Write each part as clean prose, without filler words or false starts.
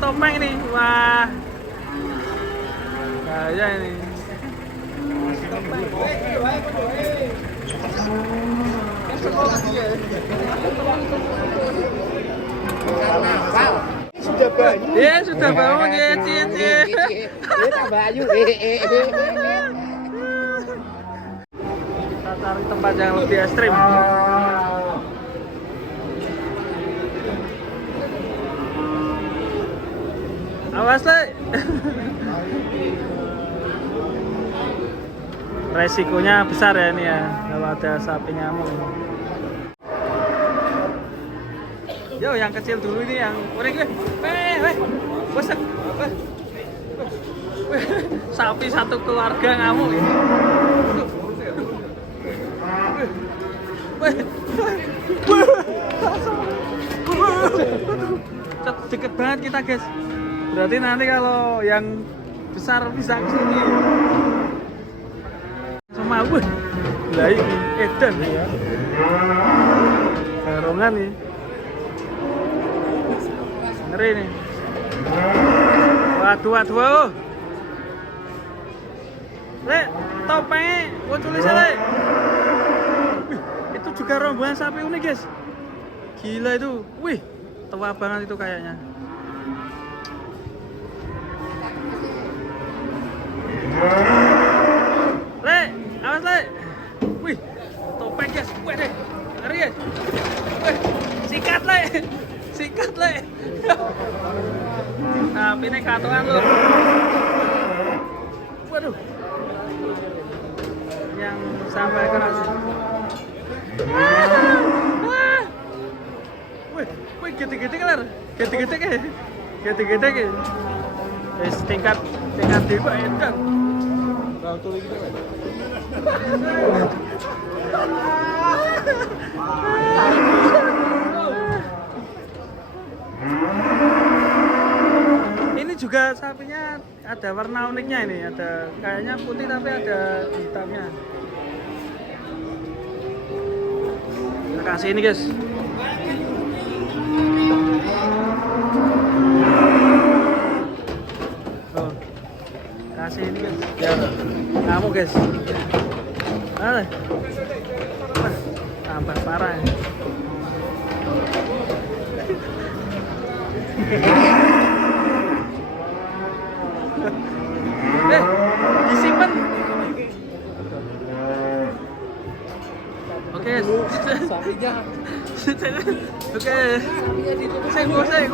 topeng ini. Wah. Kaya ini. Sudah banyak. Iya, sudah bangun ya, cie. Tambah ayu. Kita cari tempat yang lebih ekstrim. Awas, Le. Resikonya besar ya ini ya, kalau ada sapi nyamuk. Yo, yang kecil dulu ini, yang uring gue. Bosan. Sapi satu keluarga ngamuk ini. Deket banget kita, guys. Berarti nanti kalau yang besar bisa kesini. Sama gue. Lah ini edan ya. Garongan nih. Ngeri nih. Waduh. Le, topengnya tulisnya, Le. Itu juga rombongan sapi unik, guys. Gila itu. Wih, tua banget itu kayaknya. Le, awas, Le. Wih, topeng, guys. Wih deh. Ngeri, guys. Wih, sikat, Le. Tapi ini katongan loh. Waduh. Yang sampai keras. Wih, gede-gede kelar. Gede-gede ke. Wis tingkat dewa edan. Bau tuh iki, Mas. Ini juga sapinya ada warna uniknya ini, ada kayaknya putih tapi ada hitamnya. Kita kasih ini, guys. Oh, kasih ini, guys. Ya, kamu, guys. Wah, tambah parah ya. Disimpan. Oke, sapinya. Oke. Saya.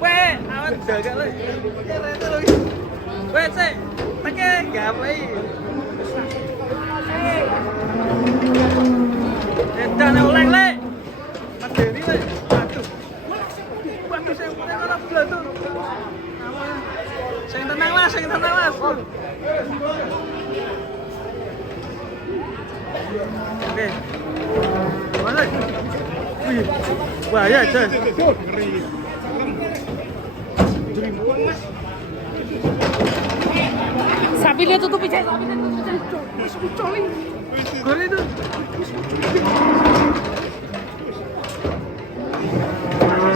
Weh, awan jaga le. Weh, saya. Pakai gapai. Dan oleng le. Mas Dewi le. Waduh, saya punya anak belatung. Saya tenang mas. Oke. Mana? Wih, bahaya coy. Sapi dia tutup aja. Gori itu.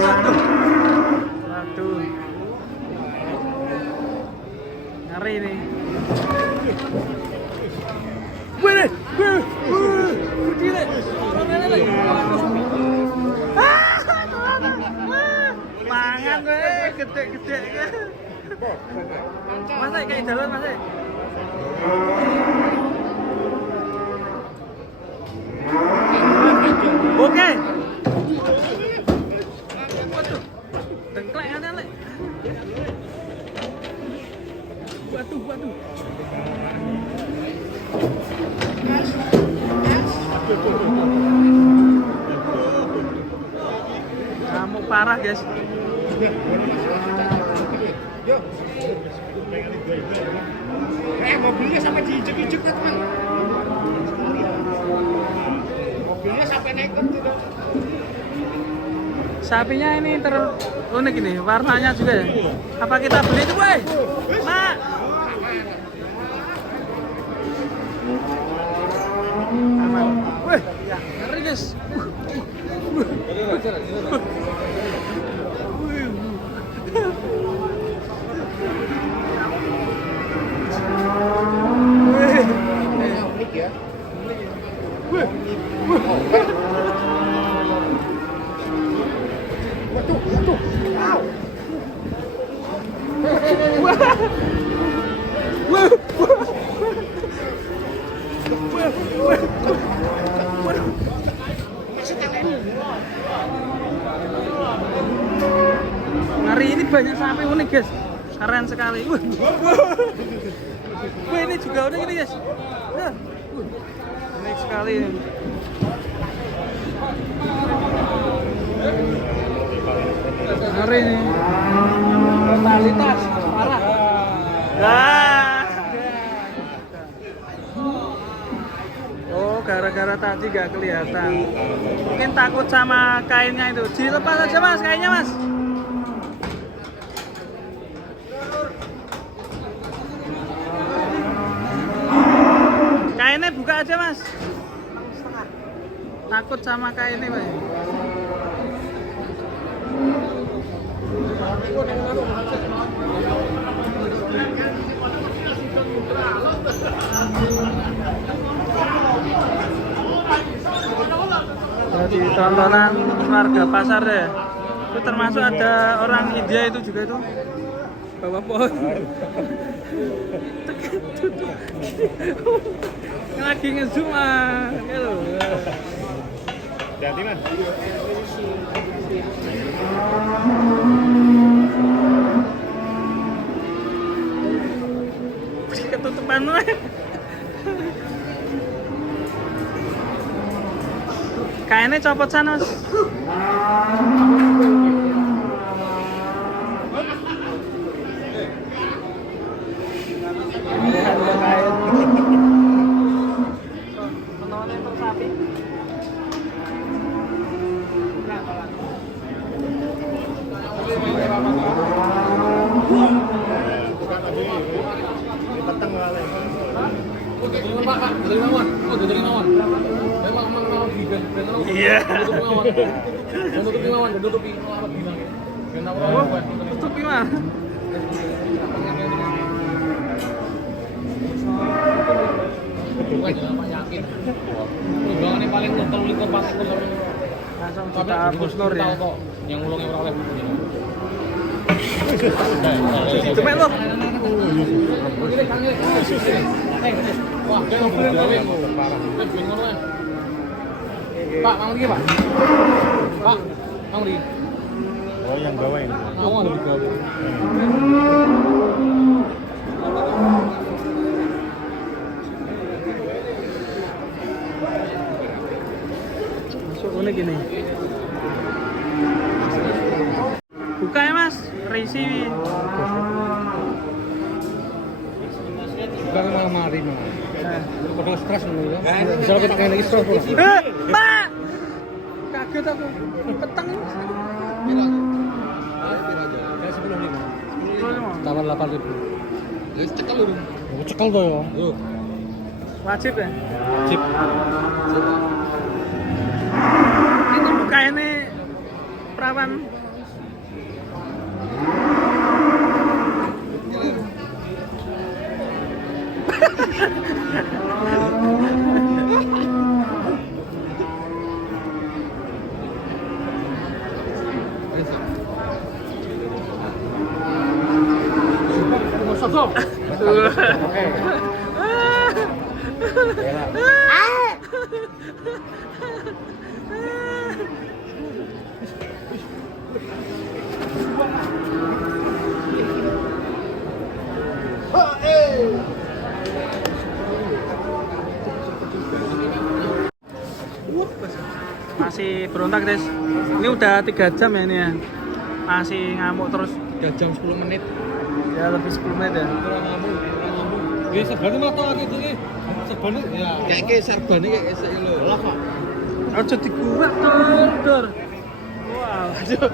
Waduh. Ngeri nih. Wih, gede. Orangnya lagi. Mangan gue, gede. Mas, kayak jalan, Mas. Oke. Waduh. Dengklek kan, Le. Waduh. Kamu parah, guys. Mobilnya sampai diinjek-injek ya, teman. Mobilnya sampai naik tuh. Sapinya ini unik ini, warnanya juga ya. Apa kita beli itu, boy? Mak. Aman. Wih, ngeri, guys. guys, keren sekali. Wah, ini juga udah gini guys. Nah, unik sekali. Hari ini totalitas parah. Nah. Oh, gara-gara tadi gak kelihatan. Mungkin takut sama kainnya itu. Dilepas aja mas, kainnya mas. Kainnya buka aja mas. Takut sama kainnya pak. Jadi tontonan warga pasar deh. Itu termasuk ada orang India itu juga itu bawa pohon. Lagi ngezoom ah. Hati-hati mas. Ketutupan mas. Kainnya copot sana mas. Iya. Tutupi mah. Langsung kita hapus lor ya. Yang ulangnya ora oleh. Itu mek lor. Wah, kayak ngobrol gawe. Pak, mang lagi, Pak. Pak, mang lagi. Oh yang bawah ini. Mau ada gawe. Masuk unik gini. Buka ya mas, risi. Bukan malah mari mah. Padahal stres dulu ya. Bisa kita kayak lagi stres. Pak! Kaget aku. Petang ini. Kayak 10.000. 10.000. Tawar 8.000. Ya cekel lu. Cekel to ya. Yo. Wajib ya? Wajib. Itu buka ini perawan. Masih berontak guys. Ini udah 3 jam ya ini ya. Masih ngamuk terus. 3 jam 10 menit. Ya lebih 10 menit ya. Ngamuk. Wis sebane mata gitu iki. Sebane ya. Kayak serbane kayak esek lho. Lah kok. Aja dikuak Dor. Wow, aduh.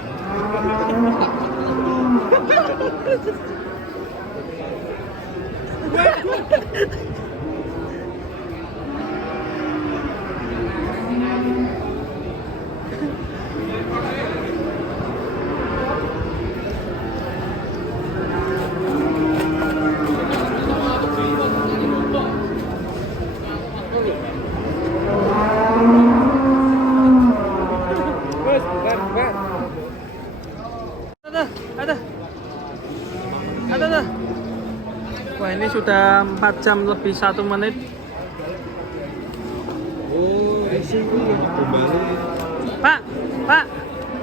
Ada. Wah ini sudah 4 jam lebih 1 menit. Oh, risi ku gombale. Pak,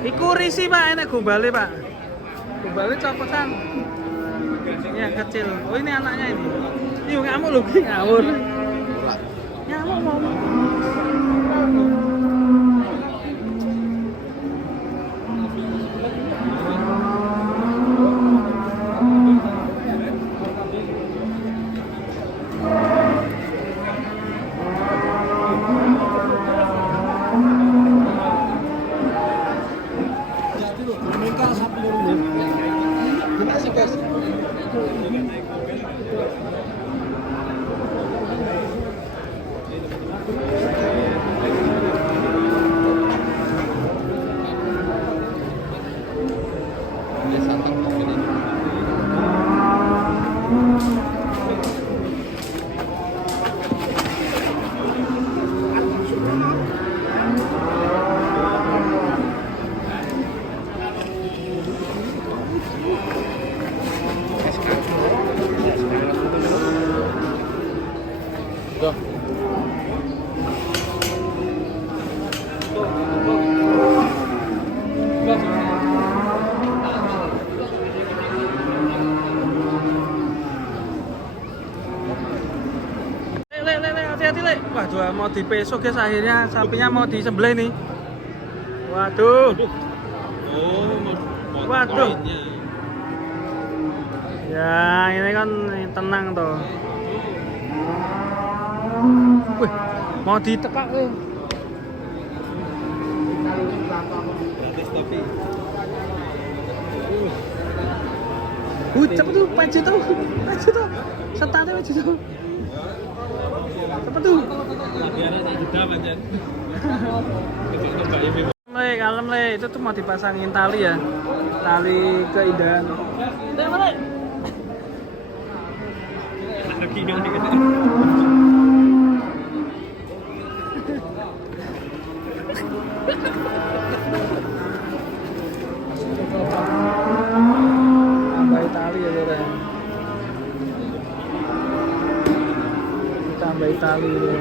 iku risi pak, enak gombale pak. Gombale copotan. yang kecil. Oh ini anaknya ini. Ini ngamuk loh, ngawur. Ngamuk mau. Hati-hati le. Waduh, mau dipesok guys, akhirnya sapinya mau disembelih nih. Waduh. Waduh. Ya, ini kan tenang toh. Wih, mau ditekak weh. Cepet tuh, paju tuh. Setatnya paju tuh. Cepet tuh. Kalem le, itu tuh mau dipasangin tali ya. Tali keindahan. Tambahin tali ya Dora. Tambahin tali dulu.